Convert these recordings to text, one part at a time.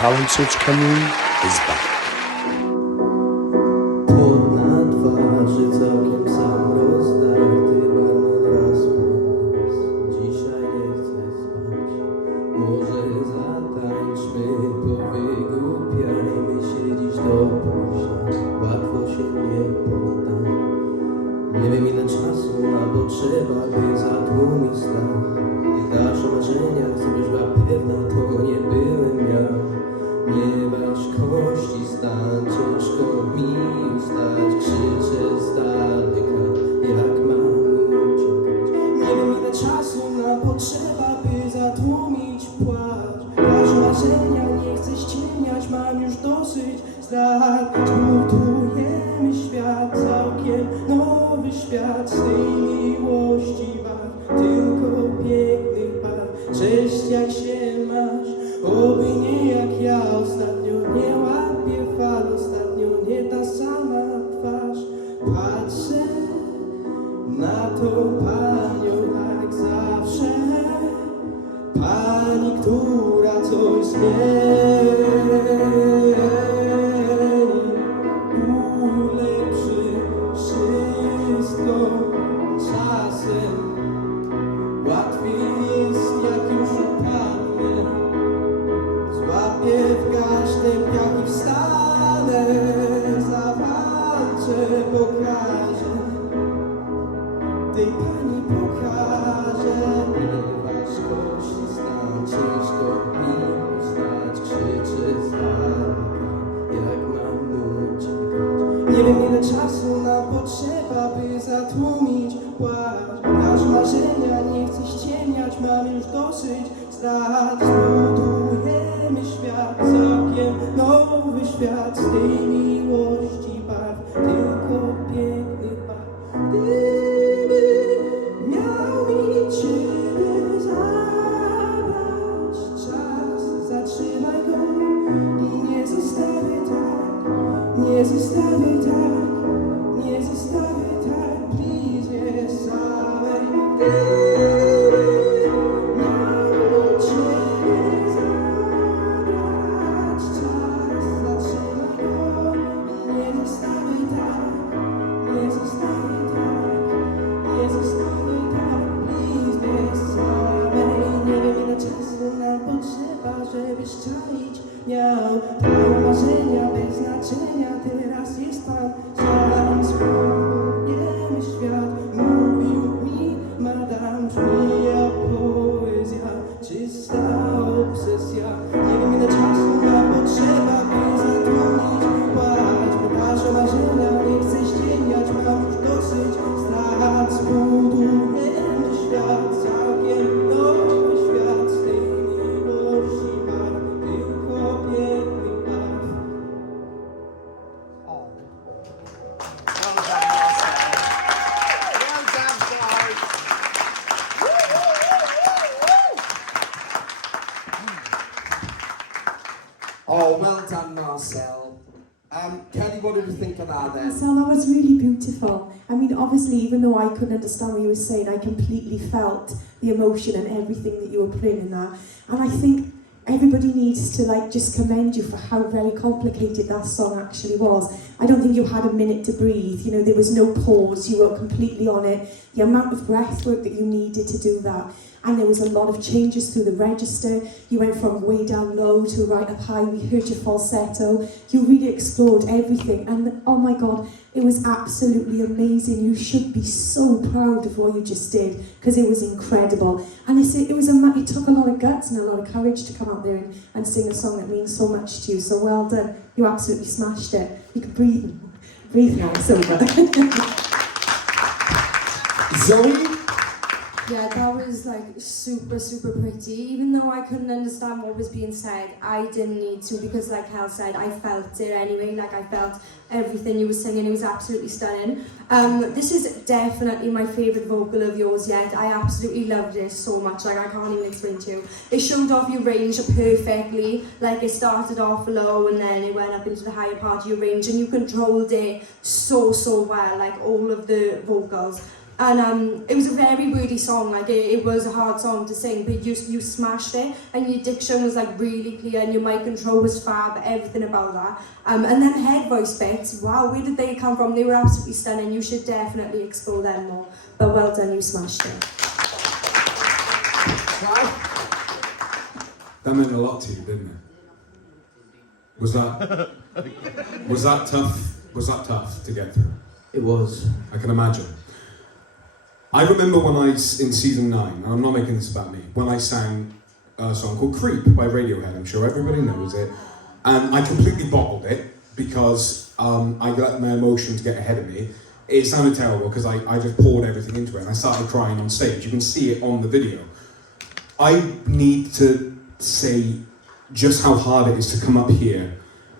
Talent Search Community is back. Nie wiem ile czasu nam potrzeba, by zatłumić strach. I zawsze marzenia, żebyś była pewna, to nie byłem ja. Nie masz kości stan, ciężko mi ustać. Krzyczę z daleka, jak mam uciekać. Nie wiem ile czasu nam potrzeba, by zatłumić płacz. Masz marzenia, nie chcę ściemniać, mam już dosyć zdrad. Zbudujemy świat, całkiem nowy świat. Z tej miłości wart, tylko pięknych barw. Cześć, jak się masz? Oby nie jak ja ostatnio. Nie łapię fal ostatnio, nie ta sama twarz. Patrzę na tą panią tak zawsze. Pani, która coś zmieni, ulepszy wszystko czasem. Łatwiej jest, jak już upadnę. Złapię w każdym, jak i wstanę. Zawalczę, pokażę. Tej pani pokażę. Masz kości stan, ciężko mi ustać. Krzyczę z daleka, jak mam uciekać. Nie wiem ile czasu nam potrzeba, by zatłumić płacz. Nasze marzenia, nie chcę ściemniać, mam już dosyć zdrad. Zbudujemy świat, całkiem nowy świat. Z tej miłości barw, tylko pięknych barw. Gdyby miał mi ciebie zabrać czas, zatrzymaj go i nie zostawię tak, nie zostawię tak, nie zostawię tak, please, nie samej. Gdyby miał mi ciebie zabrać czas, zatrzymaj go i nie zostawię tak, nie zostawię tak, nie zostawię tak, please, nie samej. Nie wiem ile czasu nam potrzeba, żebyś czaić miał prawo marzenia bez znaczenia. Teraz jest pan sam, spróbujemy świat. Mówił mi madam, brzmi jak poezja, czysta obsesja. Nie wiem ile czasu nam potrzeba, by zatłumić płacz. Nasze marzenia, nie chcę ściemniać, mam już dosyć zdrad. Zbudujemy świat, całkiem nowy świat. Z tej miłości barw, tylko pięknych barw. Oh, well done, Marcel. Kelly, what did you think of that then? So that was really beautiful. I mean, obviously, even though I couldn't understand what you were saying, I completely felt the emotion and everything that you were putting in that. And I think everybody needs to just commend you for how very complicated that song actually was. I don't think you had a minute to breathe. You know, there was no pause. You were completely on it. The amount of breath work that you needed to do that. And there was a lot of changes through the register. You went from way down low to right up high. We heard your falsetto. You really explored everything. And oh my God, it was absolutely amazing. You should be so proud of what you just did, because it was incredible. And it took a lot of guts and a lot of courage to come out there and sing a song that means so much to you. So well done. You absolutely smashed it. You can breathe now. It's over. Zoe? Yeah, that was super, super pretty. Even though I couldn't understand what was being said, I didn't need to, because like Hal said, I felt it anyway. I felt everything you were singing. It was absolutely stunning. This is definitely my favourite vocal of yours yet. I absolutely loved it so much. I can't even explain to you. It showed off your range perfectly. It started off low and then it went up into the higher part of your range, and you controlled it so well, all of the vocals. And it was a very wordy song, like it was a hard song to sing, but you smashed it, and your diction was like really clear, and your mic control was fab, everything about that. And then head voice bits, wow, where did they come from? They were absolutely stunning. You should definitely explore them more. But well done, you smashed it. That meant a lot to you, didn't it? Was that tough? Was that tough to get through? It was. I can imagine. I remember when in season 9, and I'm not making this about me, when I sang a song called Creep by Radiohead. I'm sure everybody knows it. And I completely bottled it because I let my emotions get ahead of me. It sounded terrible because I just poured everything into it and I started crying on stage. You can see it on the video. I need to say just how hard it is to come up here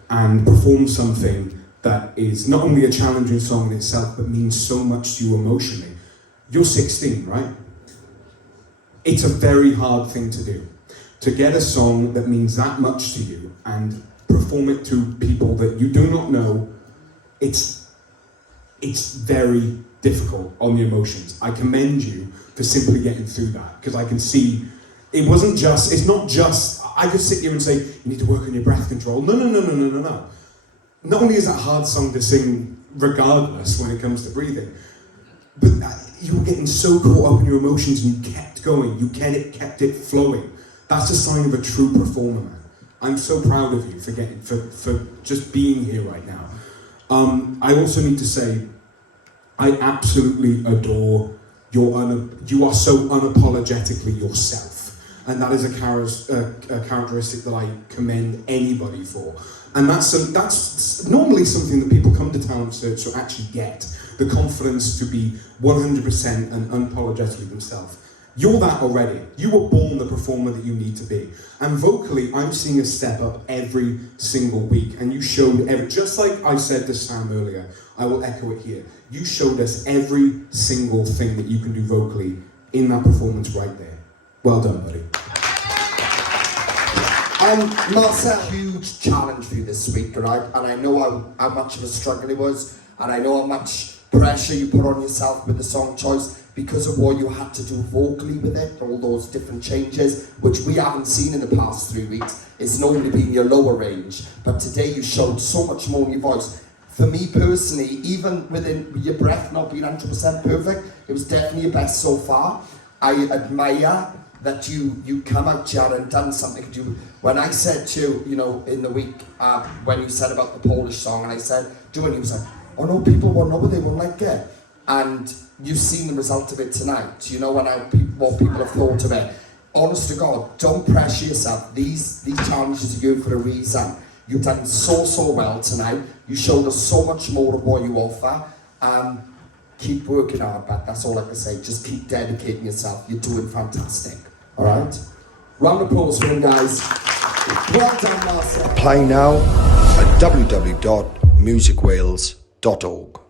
and perform something that is not only a challenging song in itself, but means so much to you emotionally. You're 16, right? It's a very hard thing to do. To get a song that means that much to you and perform it to people that you do not know, it's very difficult on the emotions. I commend you for simply getting through that, because I can see it's not just, I could sit here and say, you need to work on your breath control. No. Not only is that a hard song to sing regardless when it comes to breathing, but you were getting so caught up in your emotions and you kept going, you kept it flowing. That's a sign of a true performer, man. I'm so proud of you for just being here right now. I also need to say, I absolutely adore you are so unapologetically yourself. And that is a characteristic that I commend anybody for. And that's normally something that people come to Talent Search to actually get. The confidence to be 100% and unapologetically themselves. You're that already. You were born the performer that you need to be. And vocally, I'm seeing a step up every single week. And you showed, just like I said to Sam earlier, I will echo it here. You showed us every single thing that you can do vocally in that performance right there. Well done, buddy. Marcel, huge challenge for you this week, right? And I know how much of a struggle it was, and I know how much pressure you put on yourself with the song choice because of what you had to do vocally with it, all those different changes, which we haven't seen in the past 3 weeks. It's normally been your lower range, but today you showed so much more in your voice. For me personally, even within your breath not being 100% perfect, it was definitely your best so far. I admire that you come out here and done something. When I said to you, in the week, when you said about the Polish song, and I said, do it, you was like, oh no, people won't know, but they won't like it. And you've seen the result of it tonight, what people have thought of it. Honest to God, don't pressure yourself. These challenges are you for a reason. You've done so well tonight. You showed us so much more of what you offer. Keep working hard, but that's all I can say. Just keep dedicating yourself. You're doing fantastic. All right? Round of applause for him, guys. Well done, Marcel. Apply now at www.musicwales.org.